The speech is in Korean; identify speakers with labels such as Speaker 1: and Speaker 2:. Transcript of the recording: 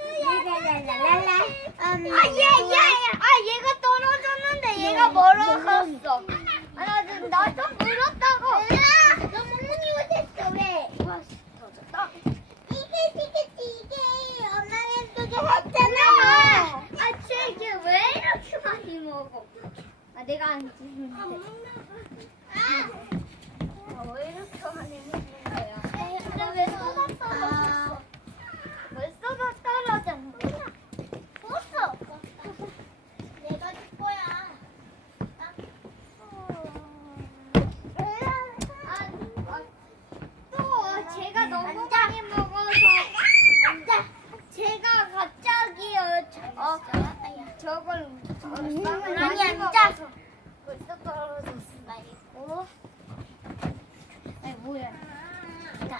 Speaker 1: 랄랄랄랄랄라. 아, 얘, 아,
Speaker 2: 얘가 떨어졌는데 얘가 멀어졌어. 아, 나, 좀- 나좀 물었다고.
Speaker 1: 너 멍멍이 못했어 왜?
Speaker 2: 와, 터졌다.
Speaker 1: 이게 이게 이게 엄마는 그게 했잖아.
Speaker 2: 아, 쟤, 걔왜 이렇게 많이 먹어? 아, 내가 안 주는데. 제가 음, 너무 많이 먹어서
Speaker 1: 앉아.
Speaker 2: 제가 갑자기 어, 저, 어 저걸 음, 빵을 많이 앉아. 벌써 떨어졌어.
Speaker 1: 나
Speaker 2: 이거. 아니 뭐야? 나.